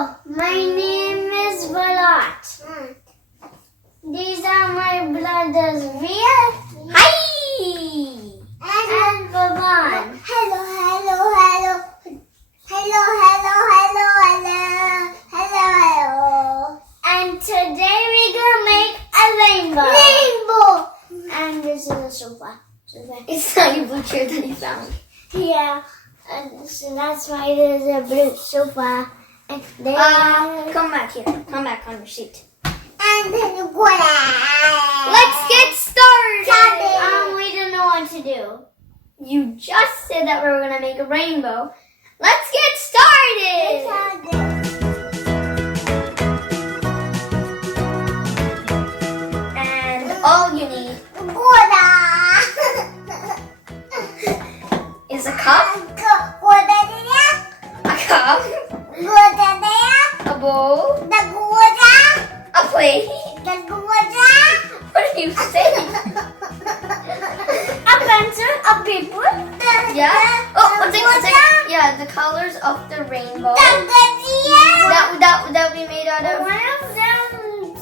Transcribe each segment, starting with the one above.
Hello, my name is Balat. These are my brothers, Ria. Hi! And Baban. Hello, hello, hello. Hello, hello, hello, hello. Hello, hello. And today we're gonna make a rainbow. Rainbow. And this is a sofa. It's not your blue chair that you found. Yeah. And so that's why there's a blue sofa. And there Come back here. Come back on your seat. and then Let's get started. we don't know what to do. You just said that we were going to make a rainbow. Let's get started. And all you need is a cup, a bowl, a plate. What are you saying? A pencil, a paper. Yeah. Oh, one second. Yeah, the colors of the rainbow that we made out of. One of them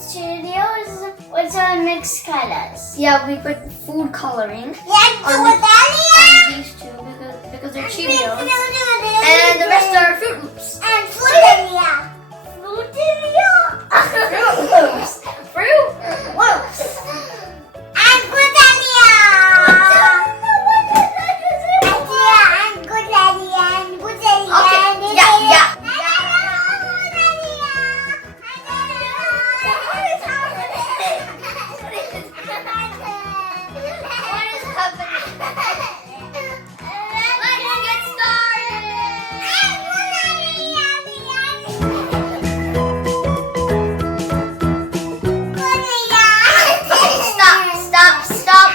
Cheerios with some mixed colors. Yeah, we put food coloring on these two because they're Cheerios, and the rest are Fruit Loops. And Fruiteria. Fruit Loops. Fruit Loops. And Fruiteria. Okay. Yeah. What is happening? Let's get started. Stop.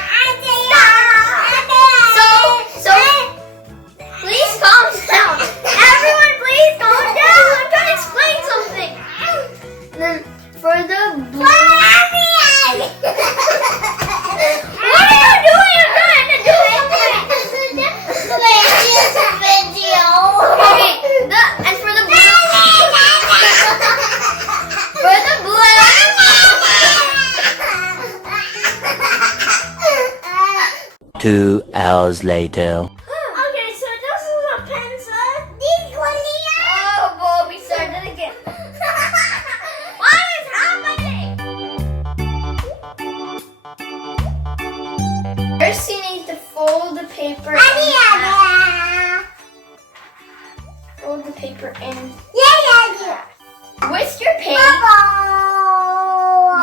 Please calm down. Everyone, please calm down. I'm trying to explain something. Then for the blue. What are you doing? I'm trying to do something. Okay, and for the blue. For the blue. 2 hours later. Okay, so this is a pencil. Oh, boy, we started again. What is happening? First, you need to fold the paper in half. Fold the paper in with your paint.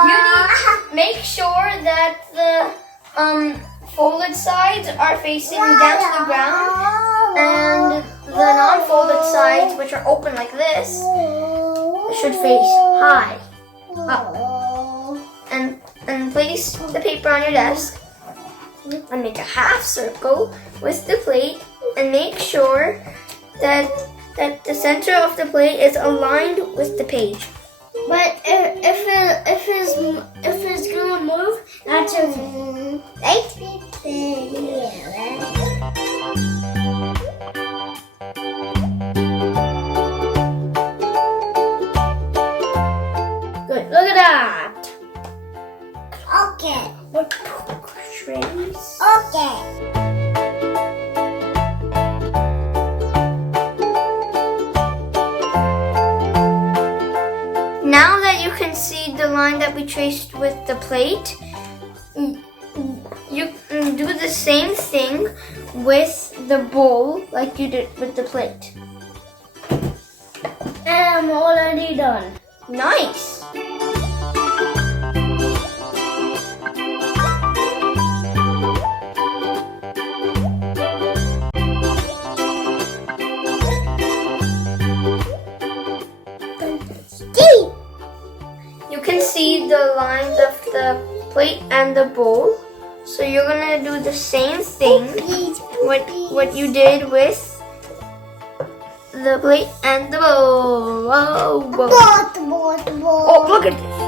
You need to make sure that the folded sides are facing down to the ground, and the non-folded sides, which are open like this, should face high up. And place the paper on your desk and make a half circle with the plate, and make sure that the center of the plate is aligned with the page. But if it's gonna move, that's okay. Right? Good. Look at that. Okay. What trays? Okay. Now that you can see the line that we traced with the plate, you do the same thing with the bowl like you did with the plate. And I'm already done. Nice! You can see the lines of the plate and the bowl. So you're gonna do the same thing what you did with the plate and the bowl. Oh, look at this.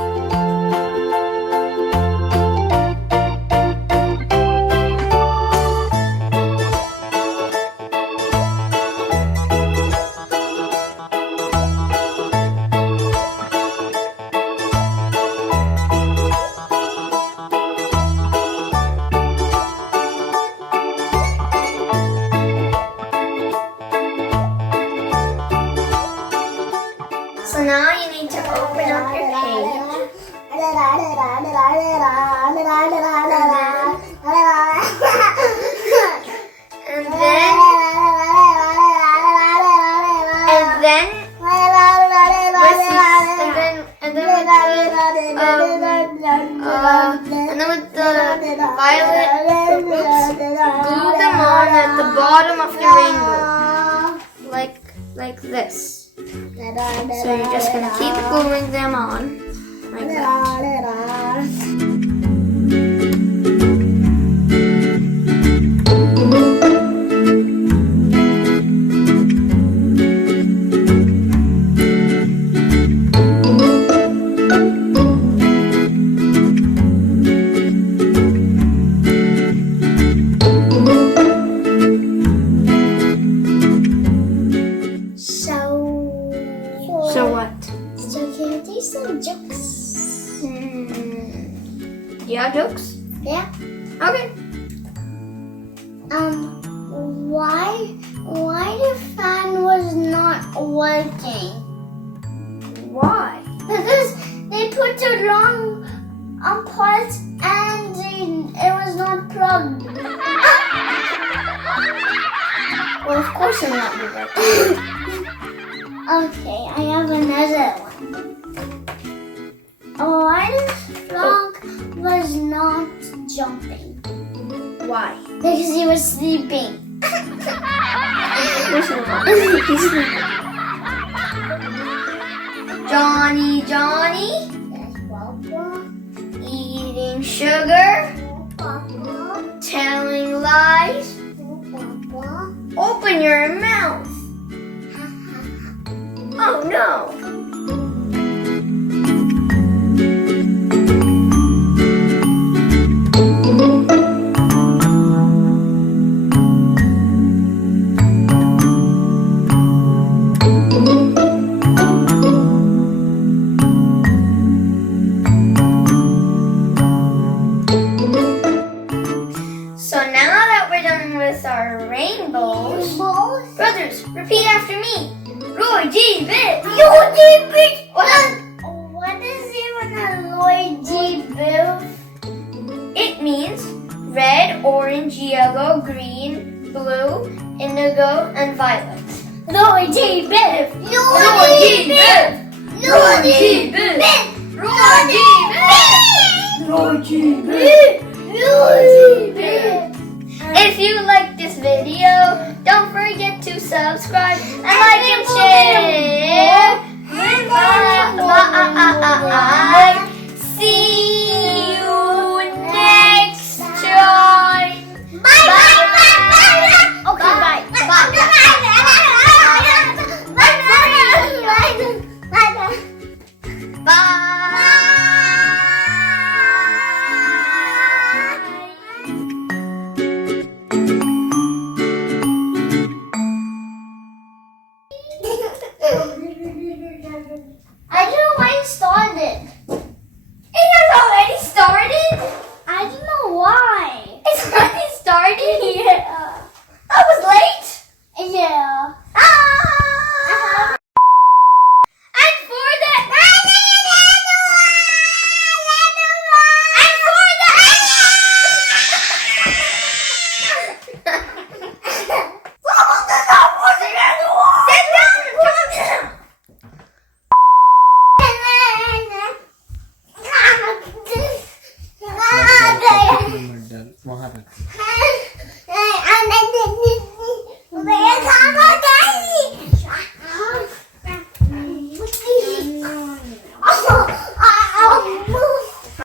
So now you need to open up your page. And then with the violet roots, glue them on at the bottom of the rainbow, like this. So you're just gonna keep gluing them on like that. So what? So can you do some jokes? Yeah, jokes? Yeah. Okay. Why the fan was not working? Why? Because they put the wrong part and it was not plugged. Well, of course it'll not be working. Okay, I have another one. Why the frog was not jumping? Why? Because he was sleeping. He's sleeping. Johnny, Yes, Papa. eating sugar, Papa. telling lies. Papa. Open your mouth. Oh no. So now that we're done with our rainbows, brothers, repeat after me. Roy G. Biv. Roy G. Biv. What is even a Roy G. Biv? It means red, orange, yellow, green, blue, indigo, and violet. Roy G. Biv. Roy G. Biv. Roy G. Biv. Roy G. Biv. Roy G. Biv. If you like this video, don't forget to subscribe and like and share.